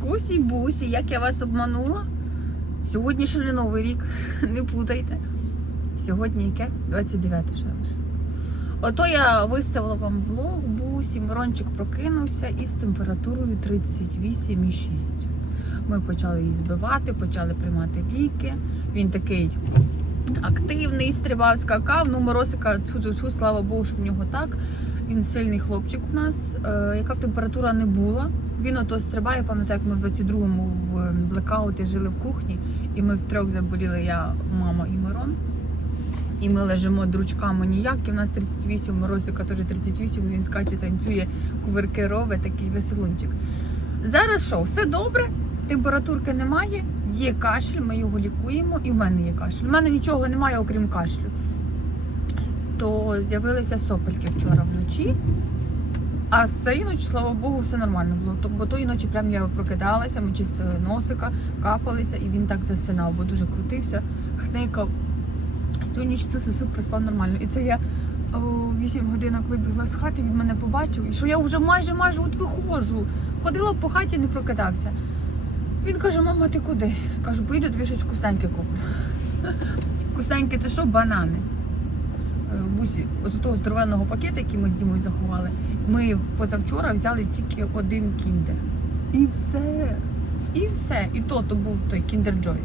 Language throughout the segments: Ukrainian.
Кусі бусі, як я вас обманула? Сьогодні ще не новий рік, не плутайте. Сьогодні яке? 29 ще лише. Ото я виставила вам влог, бусі, Мирончик прокинувся із температурою 38,6. Ми почали її збивати, почали приймати ліки. Він такий активний, стрибав, скакав. Ну, Моросика, слава Богу, що в нього так. Він сильний хлопчик у нас. Е, яка б температура не була, він ото стрибає, пам'ятаю, як ми в 22-му в е, блекауті жили в кухні, і ми втрьох заболіли я, мама і Мирон. І ми лежимо дручками ніякі. У нас 38, Морозика теж 38, він скаче, танцює, кувирки робить, такий веселунчик. Зараз що, все добре, температурки немає, є кашель, ми його лікуємо, і в мене є кашель. У мене нічого немає, окрім кашлю. То з'явилися сопельки вчора вночі. А з цієї ночі, слава Богу, все нормально було. Бо тої ночі прям я прокидалася, ми з носика капалися, і він так засинав, бо дуже крутився, хникав. Цю ніч це все проспав нормально. І це я о 8 годинок вибігла з хати, він мене побачив, і що я вже майже майже от виходжу. Ходила по хаті, не прокидався. Він каже: мама, ти куди? Кажу, поїду тобі щось вкусненьке куплю. Вкусненьке це що? Банани. Е, Бусі, з того здоровенного пакета, який ми з Дімою заховали, ми позавчора взяли тільки один кіндер. І все. І все. І то то був той кіндер Joy.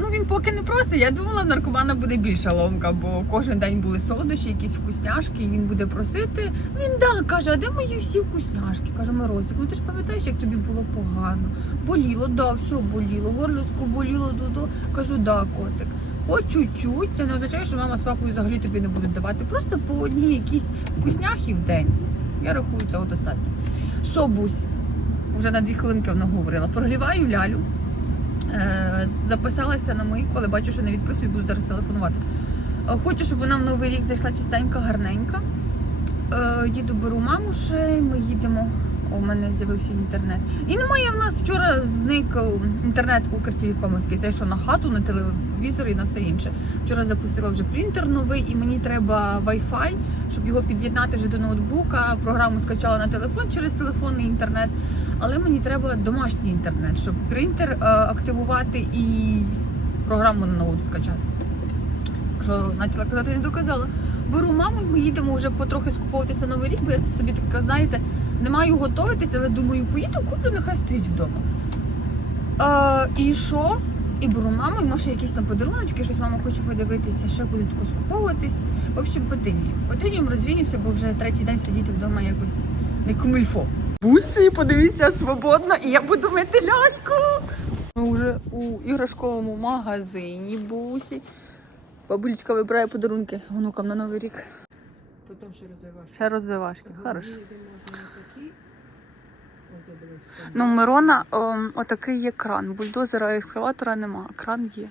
Ну він поки не просить. Я думала, наркомана буде більша ломка, бо кожен день були солодощі, якісь вкусняшки, і він буде просити. Він да каже, а де мої всі вкусняшки? Каже Миросик, ну ти ж пам'ятаєш, як тобі було погано? Боліло, да, все боліло, горлышко боліло, додо. Кажу, да, котик. По чуть-чуть, це не означає, що мама з папою взагалі тобі не будуть давати. Просто по одній якісь вкусняхи в день. Я рахую, цього достатньо. Що, Бусь? Вже на дві хвилинки вона говорила. Прогріваю лялю. Е, записалася на мої, коли бачу, що не відписую, буду зараз телефонувати. Е, Хочу, щоб вона в новий рік зайшла чистенька, гарненька. Е, Їду, беру маму ще, ми їдемо. У мене з'явився інтернет. І немає в нас вчора зник е, інтернет Укртелекомовський. Це що на хату, на телевізор і на все інше. Вчора запустила вже принтер новий, і мені треба Wi-Fi, щоб його під'єднати вже до ноутбука. Програму скачала на телефон через телефонний інтернет. Але мені треба домашній інтернет, щоб принтер е, активувати і програму на ноут скачати. Що почала казати, не доказала. Беру маму, ми їдемо вже потрохи скуповуватися новий рік, бо я собі така, знаєте, не маю готуватися, але думаю, поїду, куплю, нехай стоїть вдома. Е, і що? І беру маму, і може якісь там подаруночки, щось мама хоче подивитися, ще буде тако скуповуватись. В общем, потиніємо. Потиніємо, розвіємося, бо вже третій день сидіти вдома якось не кумильфо. Бусі, подивіться, свободно, і я буду мити ляльку. Ми вже у іграшковому магазині бусі. Бабулечка вибирає подарунки онукам на новий рік. Потім ще розвиваш. Ще розвивашки. Хорошо. Йдемо на такі. Ось я дивлюсь, там. Ну, у Мирона ом, отакий є кран. Бульдозера і екскаватора нема, а кран є.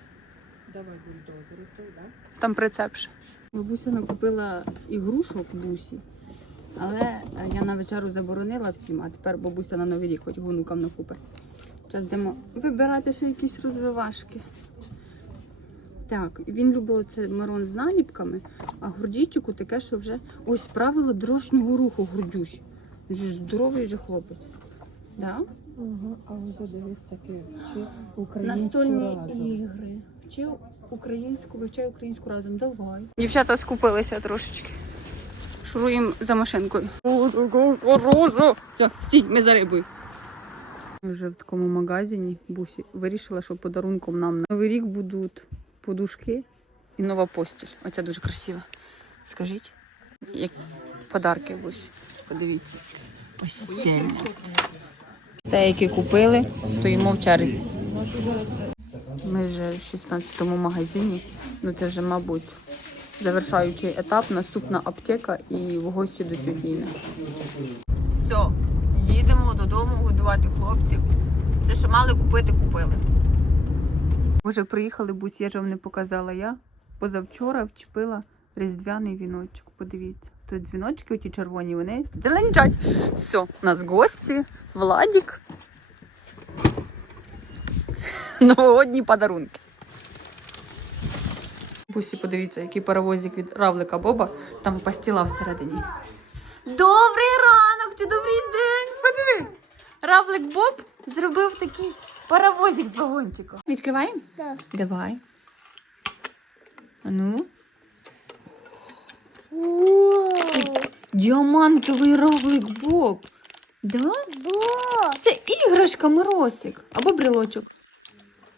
Давай бульдозер той, да? Там прицеп ще. Бабуся накупила ігрушок бусі. Але е, я на вечеру заборонила всім, а тепер бабуся на новий рік хоч внукам накупить. Зараз йдемо вибирати ще якісь розвивашки. Так, він любить це Мирон з наліпками, а грудійчику таке, що вже ось правило дорожнього руху грудюсь. Він же ж здоровий же хлопець. Да? Ага, а ось дивись таке, чи українську Настольні разом. ігри. Вчи українську, вивчай українську разом. Давай. Дівчата скупилися трошечки. Шуруємо за машинкою. Все, стій, ми за рибою. Ми вже в такому магазині бусі вирішила, що подарунком нам на новий рік будуть подушки і нова постіль. Оця дуже красива. Скажіть, як подарки бусі. Подивіться. Ось. Те, які купили, стоїмо в черзі. Ми вже в 16-му магазині. Ну це вже, мабуть, завершаючий етап. Наступна аптека і в гості до Тюдніни. Все, їдемо додому годувати хлопців. Все, що мали купити, купили. Вже приїхали, будь я вам не показала. Я позавчора вчепила різдвяний віночок. Подивіться. Тут дзвіночки, оті червоні, вони зеленчать. Все, у нас гості, Владік. Новогодні подарунки. Бусі, подивіться, який паровозик від равлика Боба, там пастіла всередині. Добрий ранок чи добрий день! Подиви! Равлик Боб зробив такий паровозик з вагончиком. Відкриваємо? Да. Давай. А ну. Діамантовий равлик Боб. Да? Да. Це іграшка Моросик. Або брелочок.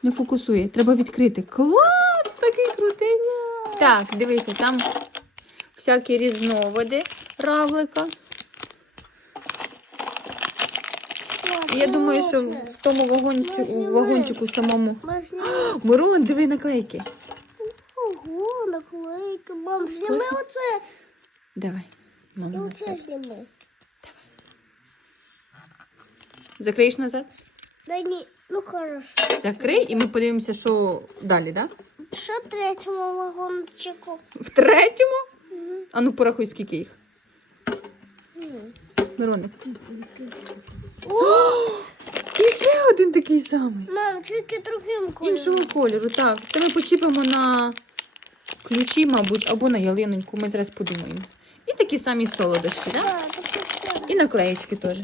Не фокусує. Треба відкрити. Клас! Такий крутий. Так, дивися, там всякі різновиди равлика. Я думаю, що в тому вагончику, вагончику самому. Мирон, диви наклейки. Ого, наклейки. Мам, зніми оце. Давай. Мама, оце назад. зніми. Закриєш назад? Да ні, ну хорошо. Закрий, і ми подивимося, що далі, так? Да? Що в третьому вагончику? В третьому? Мгм. А ну порахуй, скільки їх. Мгм. Мироне. О, І ще один такий самий. мам, тільки другим кольором. Іншого кольору, так. Це ми почіпимо на ключі, мабуть, або на ялиноньку. Ми зараз подумаємо. І такі самі солодощі. Да. І наклеєчки теж.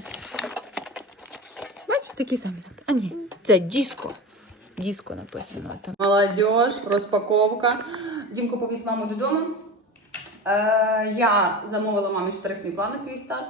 Бачите, такі самі. А ні, це диско. Диско написано там. Молодіж, розпаковка. Дімко повіз маму додому. Е, я замовила мамі тарифний план на Київстар.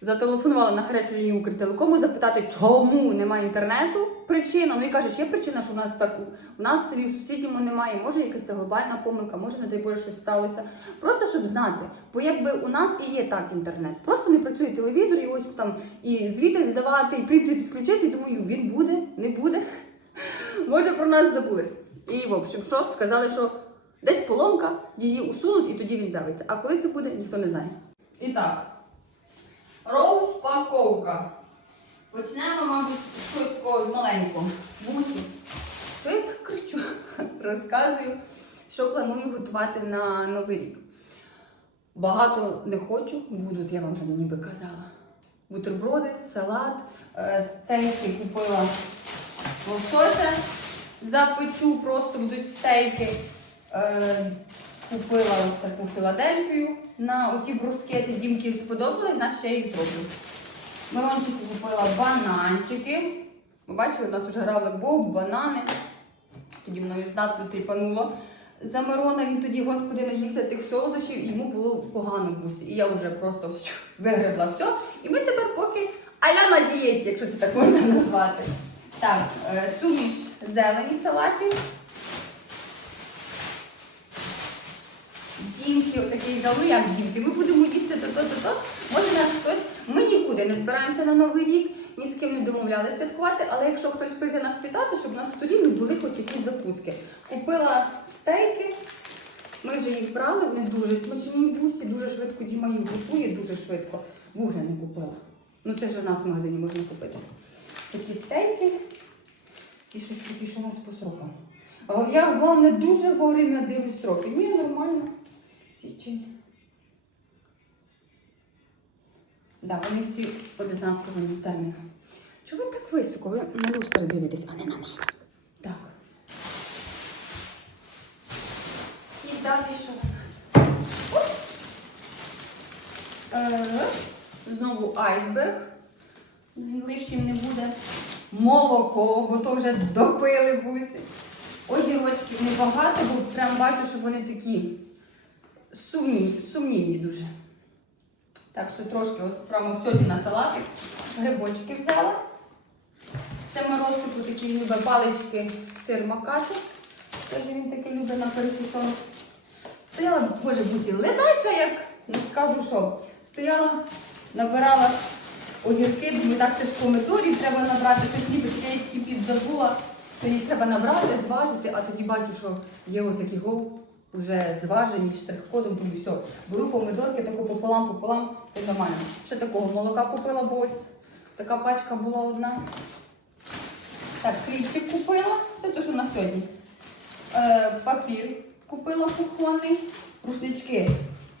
Зателефонувала на гарячу лінію Укртелекому запитати, чому немає інтернету. Причина. Ну і кажуть, є причина, що в нас так у нас в селі в сусідньому немає. Може, якась це глобальна помилка, може, не дай Боже, щось сталося. Просто щоб знати. Бо якби у нас і є так інтернет. Просто не працює телевізор, і ось там і звіти здавати, і прийти підключити. І думаю, він буде, не буде. Може, про нас забулись. І в общем, що сказали, що десь поломка, її усунуть, і тоді він з'явиться. А коли це буде, ніхто не знає. І так. Розпаковка. Почнемо, мабуть, щось з маленького. Бусі. Що я так кричу? Розказую, що планую готувати на Новий рік. Багато не хочу, будуть, я вам вже ніби казала. Бутерброди, салат, е, стейки купила лосося. Запечу, просто будуть стейки. Купила ось таку Філадельфію на оті брускети. Дімки сподобались, значить я їх зроблю. Мирончику купила бананчики. Ви бачили, у нас вже грали боб, банани. Тоді мною знатно тріпануло. За Мирона він тоді, господи, наївся тих солодощів, і йому було погано бусі. І я вже просто вигребла все. І ми тепер поки аля на дієті, якщо це так можна назвати. Так, е, суміш зелені салатів. Дімки, отакий дали, як дімки. Ми будемо їсти то-то, то-то. Може нас хтось. Ми нікуди не збираємося на Новий рік, ні з ким не домовляли святкувати, але якщо хтось прийде нас вітати, щоб на столі не були хоч якісь закуски. Купила стейки. Ми вже їх брали, вони дуже смачні бусі, дуже швидко Діма їх готує, дуже швидко. Вугля не купила. Ну це ж у нас в магазині можна купити. Такі стейки. Ті щось такі, що у нас по срокам. Я головне дуже вовремя дивлюсь сроки. Ні, нормально. Січень. Да, вони всі однаковими термінами. Чого ви так високо? Ви на люстри дивитесь, а не на мене. Так. І далі що у нас? Оп! Е, Знову айсберг. Він лишнім не буде. Молоко, бо то вже допили бусі. Огірочків небагато, бо прям бачу, що вони такі сумні, сумнівні дуже. Так що трошки прямо сьогодні на салатик грибочки взяла. Це морозику такі любить палички сир макати. Теж він таки любить на перекусон. Стояла, боже, бусі, ледача, як не скажу що. Стояла, набирала огірки, думаю, так це ж помидорів треба набрати, щось ніби таке, як кипіт забула. То їх треба набрати, зважити, а тоді бачу, що є отакі гол, вже зважені штрих-кодом, думаю, все, беру помидорки, таку пополам, пополам, і нормально. Ще такого молока купила, бо така пачка була одна. Так, хлібчик купила, це те, що на сьогодні. Е, папір купила кухонний, рушнички.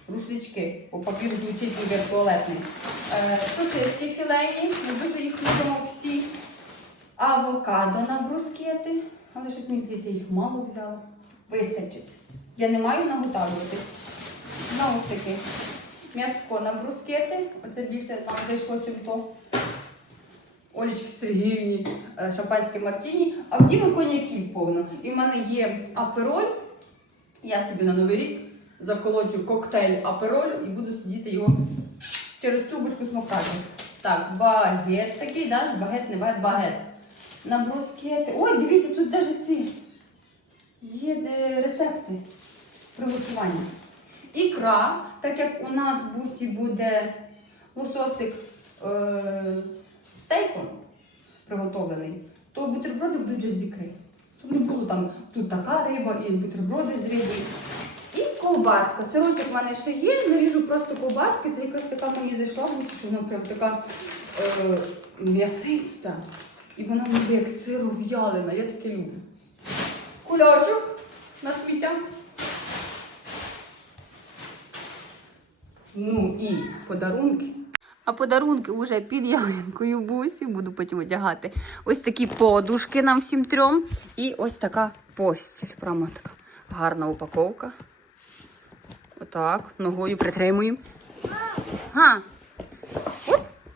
Рушнички, бо папір звучить ніби туалетний. Е, сосиски філейні, ми дуже їх любимо всі. Авокадо на брускети. Але щось мені здається, їх мало взяла. Вистачить. Я не маю наготовлювати. Знову ж таки, м'яско на брускети. Оце більше там зайшло, чим то. Олічки Сергіївні е, шампанське мартіні, а в Діми коньяків повно. І в мене є апероль. Я собі на новий рік заколотю коктейль апероль і буду сидіти його через трубочку смоктати. Так, багет такий, да? Багет, не багет, багет. На брускети. Ой, дивіться, тут навіть ці є рецепти приготування. Ікра, так як у нас в бусі буде лососик е, стейком приготовлений, то бутерброди будуть вже з ікри. Щоб не було там тут така риба і бутерброди з рибою. І ковбаска. Сирочок в мене ще є, наріжу просто ковбаски. Це якась така мені зайшла, в густ, що вона прям така е, м'ясиста. І вона ніби як сиров'ялина. Я таке люблю. Кульочок на сміття. Ну і подарунки. А подарунки вже під ялинкою бусі. Буду потім одягати. Ось такі подушки нам всім трьом. І ось така постіль. Прямо така гарна упаковка. Отак, ногою притримуємо. Га.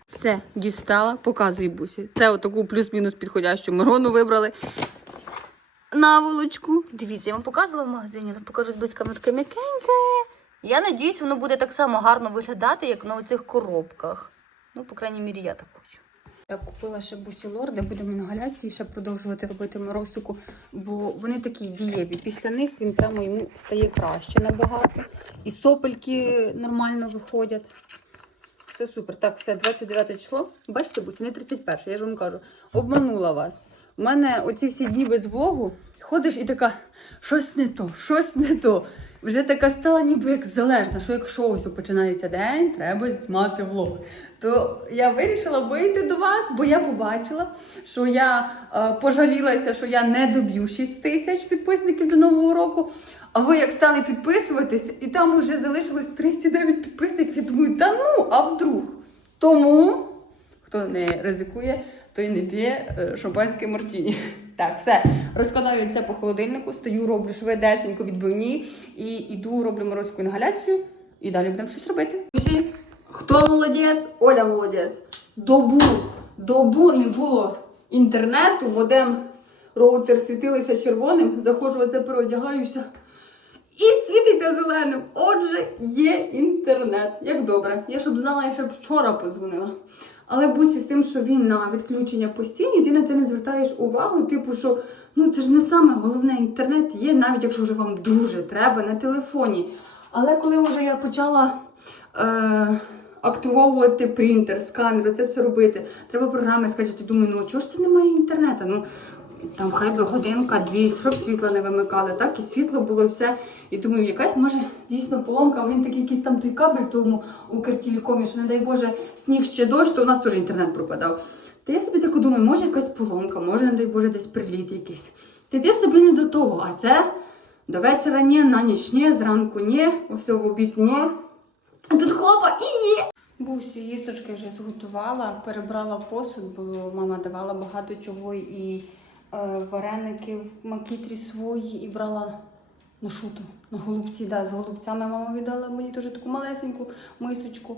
Все, дістала, показую бусі. Це отаку плюс-мінус підходящу мирону вибрали. Наволочку. Дивіться, я вам показувала в магазині, покажу зблизька, воно таке м'якеньке. Я надіюсь, воно буде так само гарно виглядати, як на оцих коробках. Ну, по крайній мірі, я так хочу. Я купила ще бусі лорди, будемо інгаляції ще продовжувати робити морозику, бо вони такі дієві. Після них він прямо йому стає краще набагато. І сопельки нормально виходять. Все супер. Так, все, 29 число. Бачите, буці, не 31, я ж вам кажу. Обманула вас. У мене оці всі дні без влогу ходиш і така, щось не то, щось не то. Вже така стала ніби як залежна, що якщо ось починається день, треба знімати влог. То я вирішила вийти до вас, бо я побачила, що я е, пожалілася, що я не доб'ю 6 тисяч підписників до нового року. А ви як стали підписуватись, і там вже залишилось 39 підписників, я думаю, та ну, а вдруг? Тому, хто не ризикує, той не п'є е, шампанське мартіні. Так, все. Розкладаю це по холодильнику, стою, роблю швидесенько відбивні і йду, роблю морозьку інгаляцію. І далі будемо щось робити. Всі, хто молодець? Оля молодець. Добу, добу не було інтернету, модем роутер світилися червоним, заходжу оце переодягаюся. І світиться зеленим. Отже, є інтернет. Як добре. Я щоб знала, я ще б вчора подзвонила. Але бусі з тим, що він на відключення постійні, ти на це не звертаєш увагу, типу, що ну це ж не саме головне, інтернет є, навіть якщо вже вам дуже треба на телефоні. Але коли вже я почала е, активовувати принтер, сканер, це все робити, треба програми скачати. Думаю, ну чого ж це немає інтернету? Ну там хай би годинка, дві, щоб світла не вимикали, так і світло було все. І думаю, якась може дійсно поломка. Він такий якийсь там той кабель в тому Укртелекомі, що не дай Боже, сніг ще дощ, то у нас теж інтернет пропадав. Та я собі так думаю, може якась поломка, може, не дай Боже, десь приліт якийсь. Та йди собі не до того, а це до вечора ні, на ніч ні, зранку ні, усе в обід ні. А Тут хлопа і є. Бусі, їсточки вже зготувала, перебрала посуд, бо мама давала багато чого і вареники в макітрі свої і брала на шуту, на голубці. Да, з голубцями мама віддала мені теж таку малесеньку мисочку.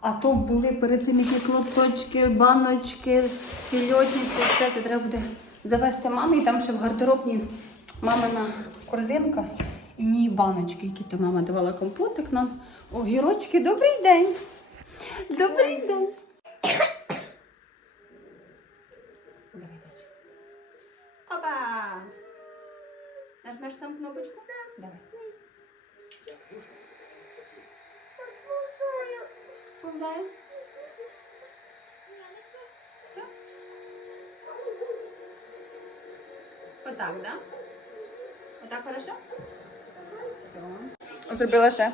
А то були перед цим якісь лоточки, баночки, сільотниці, все це треба буде завести мамі. І там ще в гардеробній мамина корзинка і в баночки, які там мама давала компотик нам. Огірочки, добрий день! Добрий день! Давай, зайчик. Опа! Нажмеш сам кнопочку? Давай. Повздай. Все? Отак, да? Отак хорошо? Все. Зробила ще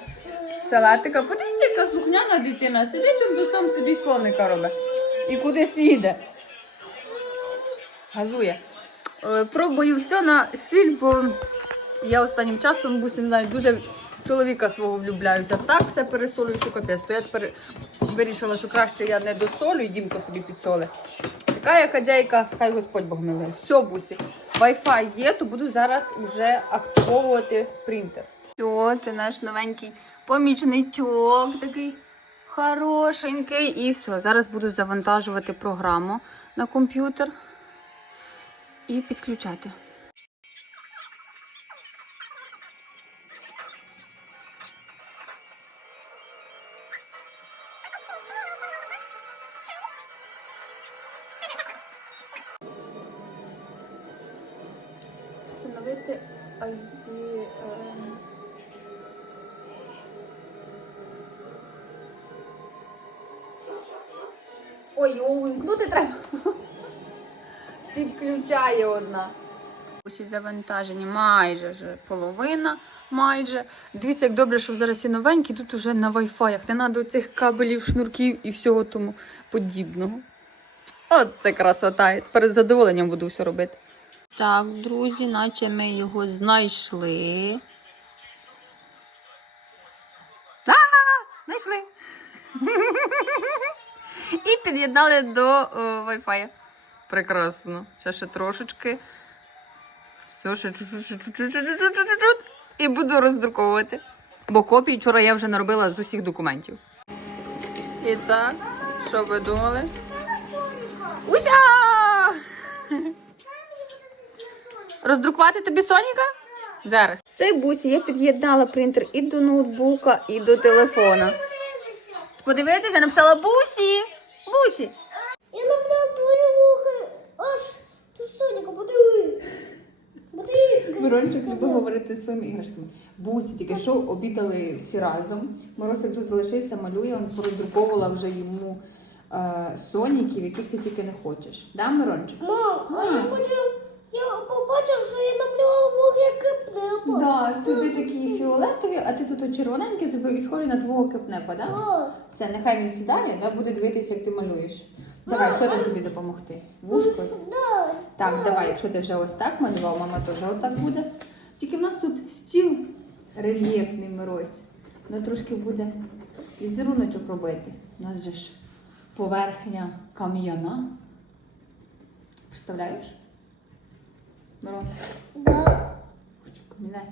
салатика. Подивіться, яка слухняна дитина. Сидить тут сам собі слоника робить. І кудись їде. Газує. Е, Пробую все на сіль, бо я останнім часом бусі, не знаю, дуже чоловіка свого влюбляюся. Так все пересолюю, що капець. То я тепер вирішила, що краще я не досолю дімко собі підсоли. Така я хазяйка, хай Господь Бог милує. Все, бусі. Wi-Fi є, то буду зараз вже активовувати принтер. Все, це наш новенький помічничок такий. Хорошенький. І все. Зараз буду завантажувати програму на комп'ютер і підключати. Встановити ID. ем, Ой, увімкнути треба. Підключає одна. Усі завантажені майже вже половина. Майже. Дивіться, як добре, що зараз і новенькі, тут уже на Wi-Fi. Не треба цих кабелів, шнурків і всього тому подібного. От це красота. З задоволенням буду все робити. Так, друзі, наче ми його знайшли. А, знайшли. І під'єднали до Wi-Fi. Прекрасно. Ще ще трошечки. Все, ще. І буду роздруковувати. Бо копії вчора я вже наробила з усіх документів. І так, що ви думали? Уся! Роздрукувати тобі Соніка? Зараз. Все, Бусі, я під'єднала принтер і до ноутбука, і до телефона. Подивитися, написала Бусі! Бусі! Я наблюдав твої вухи. Аж тут Соніка, подиви. Подиви. Мирончик любить говорити своїми іграшками. Бусі тільки що обідали всі разом. Морозик тут залишився, малює, він продруковувала вже йому е, соніків, яких ти тільки не хочеш. Да, Мирончик? Мам, а я хочу... Я побачив, що я наблюдала вухи, як кипнепа. Да, собі такі фіолетові, а ти тут червоненький зробив і схожий на твого кепнепа, да? Все, нехай він сідає, да, буде дивитися, як ти малюєш. Давай, що там тобі допомогти? Вушко? Так, давай, якщо ти вже ось так малював, мама теж отак буде. Тільки в нас тут стіл рельєфний мирось. Ну трошки буде візеруночок робити. У нас же ж поверхня кам'яна. Представляєш? Мирон, Да. що камінець.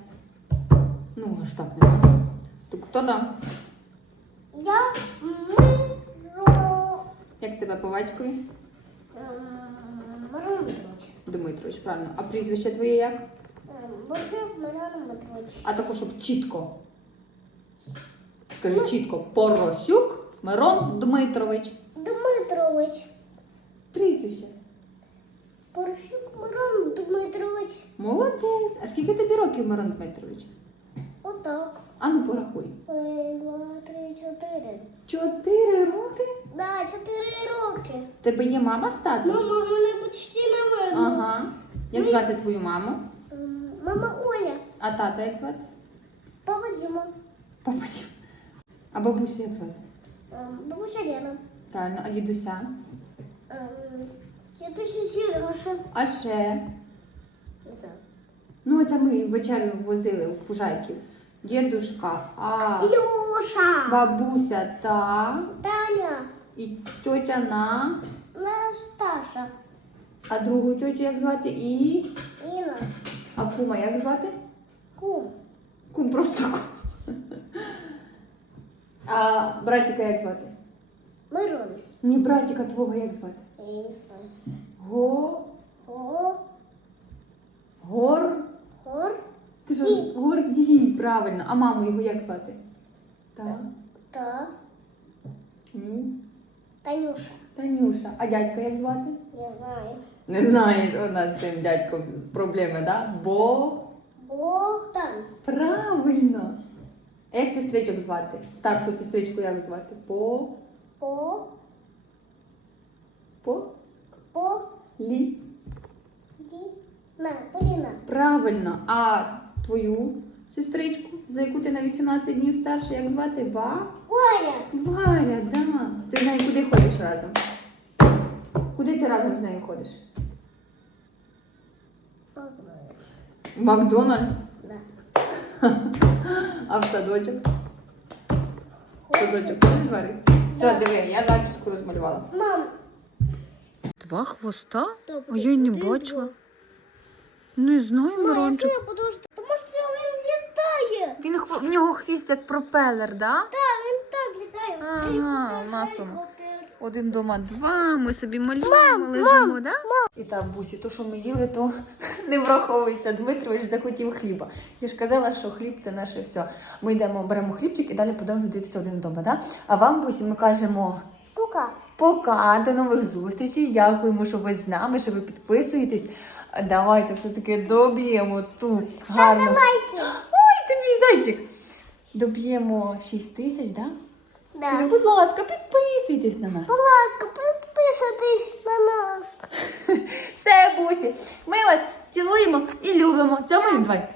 Ну, аж так не. Хто там? Я. Як тебе по батькові? Ем, Мирон Дмитрович. Дмитрович, правильно. А прізвище твоє як? Ем, Борщев Мирон Дмитрович. А також щоб чітко. Скажи чітко. Поросюк Мирон Дмитрович. Дмитрович. Прізвище. Борщук Мирон Дмитрович. Молодець. А скільки тобі років, Мирон Дмитрович? Отак. А ну порахуй. Один, два, три, чотири. Чотири роки? Да, чотири роки. Тебе є мама з татом? Мама, мене почти не видно. Ага. Як звати твою маму? Ем, Мама Оля. А тата як звати? Папа Діма. Папа Дім. А бабусю як звати? Ем, Бабуся Лена. Правильно, а дідуся? Ем, Дідуся Сіргаша. А ще? Не знаю. Ну, це ми вечерю возили у пужайків. Дідушка, а Льоша. бабуся та Таня. і тьотя на. Насташа. А другу тьотю як звати і. Інна. А кума як звати? Кум. Кум просто кум. А братика як звати? Мирон. Ні, братика твого як звати? Я не знаю. Го. О, Гор. Хор. Ти що? Ді. Гордій, правильно. А маму його як звати? Так. Та. Ну. Танюша. Танюша. А дядька як звати? Я знаю. Не знаєш, у нас з цим дядьком проблеми, да? Бо. Богдан. Правильно. А як сестричок звати? Старшу сестричку як звати? По. По. По. По. Лі. Ді. На. Поліна. Правильно. А твою сестричку, за яку ти на 18 днів старша, як звати? Ва? Валя. Варя, да. Ти з нею куди ходиш разом? Куди ти разом з нею ходиш? В Макдональдс? Да. А в садочок? В садочок ходиш Варя? Все, диви, я зачіску розмалювала. Мам. Два хвоста? Добре, А я й не бачила. Не знаю, Мирончик. Тому що він літає. Він хв- в нього хвіст як пропелер, да? Так, він так літає. Ага, воно. Один дома два, ми собі малюємо, лежимо, да? І так, бусі, то, що ми їли, то не враховується. Дмитрович захотів хліба. Я ж казала, що хліб це наше все. Ми йдемо, беремо хлібчик і далі продовжуємо дивитися один вдома. Да? А вам, бусі, ми кажемо Пока. пока, до нових зустрічей. Дякуємо, що ви з нами, що ви підписуєтесь. Давайте все-таки доб'ємо ту гарну. Лайки. Ой, ти мій зайчик. Доб'ємо 6 тисяч, да? Скажи, будь ласка, підписуйтесь на нас. Будь ласка, підписуйтесь на нас. Все, бусі, ми вас цілуємо і любимо. Цьому давай.